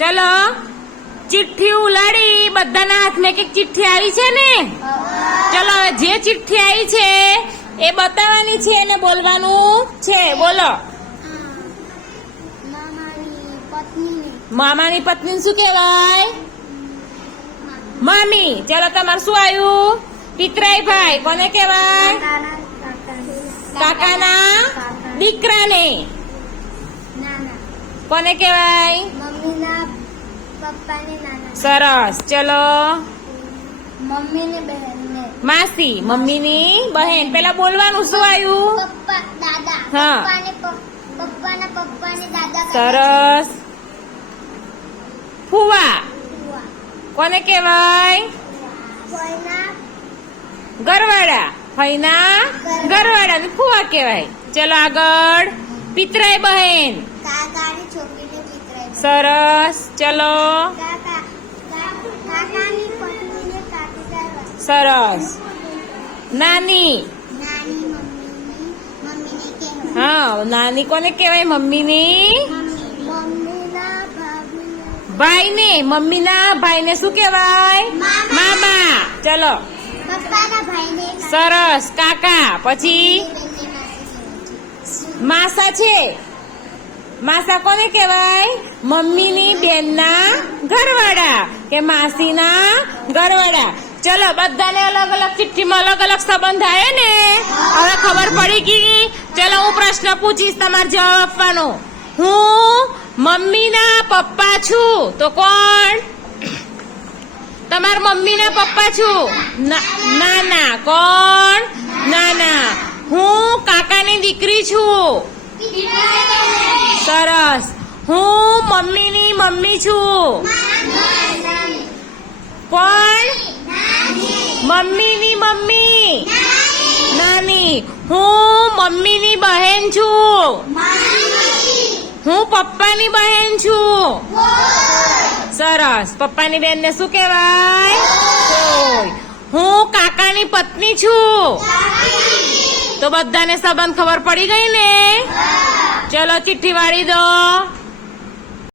ચલો ચિઠ્ઠી ઉલાડી, બધાના હાથમાં એક ચિઠ્ઠી આવી છે ને? ચલો હવે જે ચિઠ્ઠી આવી છે એ બતાવવાની છે અને બોલવાનું છે. બોલો. મામાની પત્ની શું કહેવાય? મામી. ચલો તમારે શું આવ્યું? પિતરાઈ ભાઈ કોને કહેવાય? કાકાના દીકરાને કોને કહેવાય? સરસ. ચલો મમ્મીની બહેનને માસી. મમ્મીની બહેન. પેલા બોલવાનું શું આવ્યું? પપ્પા દાદા. હા. પપ્પાને દાદા. સરસ. ફુવા કોને કહેવાય? ઘરવાળા. ફઈના ઘરવાળા ને ફુવા કહેવાય. ચલો આગળ. પિતરાઈ બહેન. કાકાની છોકરીને પિતરાઈ. સરસ. ચલો કાકાની પત્નીને કાકીદાર. સરસ. નાની. નાની મમ્મીને કહેવાય. હા, નાની કોને કહેવાય? મમ્મીની મમ્મીના ભાભીને ભાઈને. મમ્મીના ભાઈને શું કહેવાય? મામા. ચલો પપ્પાના ભાઈને સરસ. કાકા. પછી માસા છે. માસા કોને કહેવાય? મમ્મીની બેનના ઘરવાળા કે માસીના ઘરવાળા. ચલો બધાને અલગ અલગ ચિઠ્ઠીમાં અલગ અલગ સંબંધ આવે ને? હવે ખબર પડી ગઈ. ચલો હું પ્રશ્ન પૂછીશ, તમારે જવાબ આપવાનો. હું મમ્મીના પપ્પા છું તો કોણ? તમારા મમ્મીના પપ્પા છું. નાના. કોણ? નાના. હું કાકાની દીકરી છું. સરસ. હું મમ્મીની મમ્મી છું. કોણ? મમ્મીની મમ્મી. નાની. હું મમ્મીની બહેન છું. હું પપ્પાની બહેન છું. સરસ. પપ્પાની બહેનને શું કહેવાય? ફોઈ. હું કાકાની પત્ની છું. તો બધાને સંબંધ ખબર પડી ગઈ ને? ચલો ચિઠ્ઠી વાળી દો.